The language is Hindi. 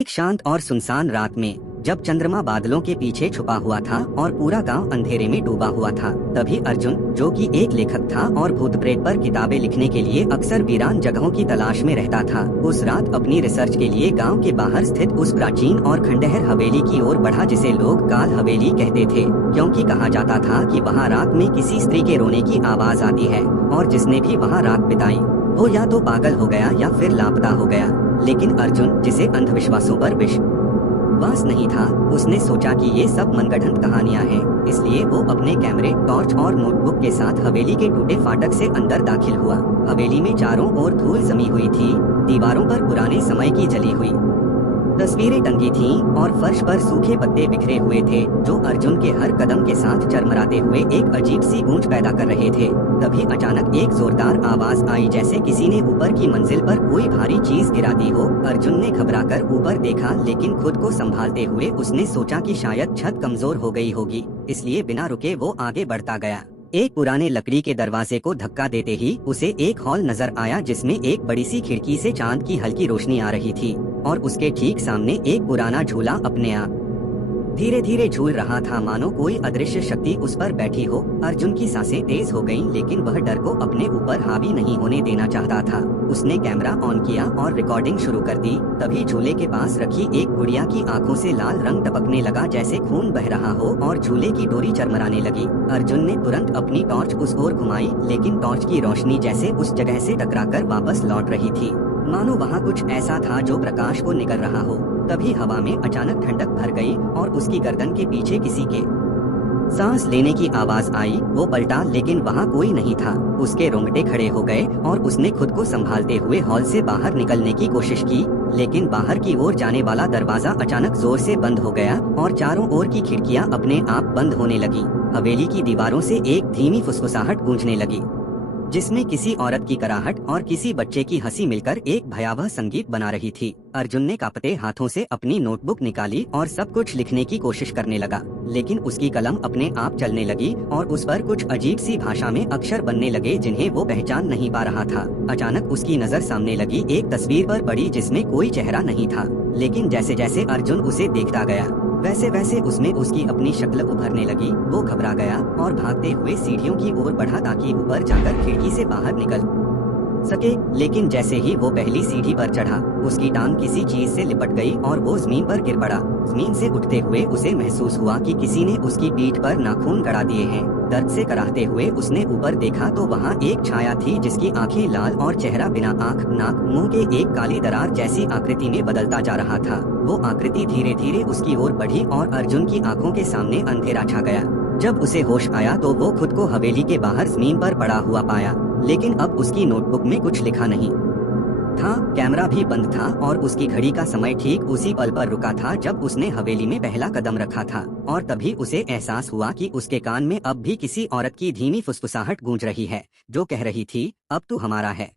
एक शांत और सुनसान रात में जब चंद्रमा बादलों के पीछे छुपा हुआ था और पूरा गांव अंधेरे में डूबा हुआ था, तभी अर्जुन, जो कि एक लेखक था और भूत प्रेत पर किताबें लिखने के लिए अक्सर वीरान जगहों की तलाश में रहता था, उस रात अपनी रिसर्च के लिए गांव के बाहर स्थित उस प्राचीन और खंडहर हवेली की ओर बढ़ा, जिसे लोग काल हवेली कहते थे, क्योंकि कहा जाता था कि वहाँ रात में किसी स्त्री के रोने की आवाज आती है और जिसने भी वहाँ रात बिताई वो या तो पागल हो गया या फिर लापता हो गया। लेकिन अर्जुन, जिसे अंधविश्वासों पर विश्वास नहीं था, उसने सोचा कि ये सब मनगढ़ंत कहानियां हैं, इसलिए वो अपने कैमरे, टॉर्च और नोटबुक के साथ हवेली के टूटे फाटक से अंदर दाखिल हुआ। हवेली में चारों ओर धूल जमी हुई थी, दीवारों पर पुराने समय की जली हुई तस्वीरें टंगी थीं और फर्श पर सूखे पत्ते बिखरे हुए थे, जो अर्जुन के हर कदम के साथ चरमराते हुए एक अजीब सी गूंज पैदा कर रहे थे। तभी अचानक एक जोरदार आवाज आई, जैसे किसी ने ऊपर की मंजिल पर कोई भारी चीज गिरा दी हो। अर्जुन ने घबराकर ऊपर देखा, लेकिन खुद को संभालते हुए उसने सोचा कि शायद छत कमजोर हो गई होगी, इसलिए बिना रुके वो आगे बढ़ता गया। एक पुराने लकड़ी के दरवाजे को धक्का देते ही उसे एक हॉल नजर आया, जिसमें एक बड़ी सी खिड़की से चांद की हल्की रोशनी आ रही थी और उसके ठीक सामने एक पुराना झूला अपने आप धीरे धीरे झूल रहा था, मानो कोई अदृश्य शक्ति उस पर बैठी हो। अर्जुन की सांसें तेज हो गईं, लेकिन वह डर को अपने ऊपर हावी नहीं होने देना चाहता था। उसने कैमरा ऑन किया और रिकॉर्डिंग शुरू कर दी। तभी झूले के पास रखी एक गुड़िया की आंखों से लाल रंग टपकने लगा, जैसे खून बह रहा हो, और झूले की डोरी चरमराने लगी। अर्जुन ने तुरंत अपनी टॉर्च उस ओर घुमाई, लेकिन टॉर्च की रोशनी जैसे उस जगह से टकराकर वापस लौट रही थी, मानो वहाँ कुछ ऐसा था जो प्रकाश को निगल रहा हो। तभी हवा में अचानक ठंडक भर गई और उसकी गर्दन के पीछे किसी के सांस लेने की आवाज आई। वो पलटा, लेकिन वहाँ कोई नहीं था। उसके रोंगटे खड़े हो गए और उसने खुद को संभालते हुए हॉल से बाहर निकलने की कोशिश की, लेकिन बाहर की ओर जाने वाला दरवाजा अचानक जोर से बंद हो गया और चारों ओर की खिड़कियाँ अपने आप बंद होने लगी। हवेली की दीवारों से एक धीमी फुसफुसाहट गूंजने लगी, जिसमें किसी औरत की कराहट और किसी बच्चे की हंसी मिलकर एक भयावह संगीत बना रही थी। अर्जुन ने कांपते हाथों से अपनी नोटबुक निकाली और सब कुछ लिखने की कोशिश करने लगा, लेकिन उसकी कलम अपने आप चलने लगी और उस पर कुछ अजीब सी भाषा में अक्षर बनने लगे, जिन्हें वो पहचान नहीं पा रहा था। अचानक उसकी नजर सामने लगी एक तस्वीर पर पड़ी, जिसमें कोई चेहरा नहीं था, लेकिन जैसे जैसे अर्जुन उसे देखता गया, वैसे वैसे उसमें उसकी अपनी शक्ल उभरने लगी। वो घबरा गया और भागते हुए सीढ़ियों की ओर बढ़ा, ताकि ऊपर जाकर खिड़की से बाहर निकल सके। लेकिन जैसे ही वो पहली सीढ़ी पर चढ़ा, उसकी टांग किसी चीज से लिपट गई और वो जमीन पर गिर पड़ा। जमीन से उठते हुए उसे महसूस हुआ कि किसी ने उसकी पीठ पर नाखून गड़ा दिए हैं। दर्द से कराहते हुए उसने ऊपर देखा तो वहाँ एक छाया थी, जिसकी आंखें लाल और चेहरा बिना आंख, नाक, मुंह के एक काली दरार जैसी आकृति में बदलता जा रहा था। वो आकृति धीरे धीरे उसकी ओर बढ़ी और अर्जुन की आंखों के सामने अंधेरा छा गया। जब उसे होश आया तो वो खुद को हवेली के बाहर जमीन पर पड़ा हुआ पाया, लेकिन अब उसकी नोटबुक में कुछ लिखा नहीं था। कैमरा भी बंद था और उसकी घड़ी का समय ठीक उसी पल पर रुका था जब उसने हवेली में पहला कदम रखा था। और तभी उसे एहसास हुआ कि उसके कान में अब भी किसी औरत की धीमी फुसफुसाहट गूंज रही है, जो कह रही थी, अब तू हमारा है।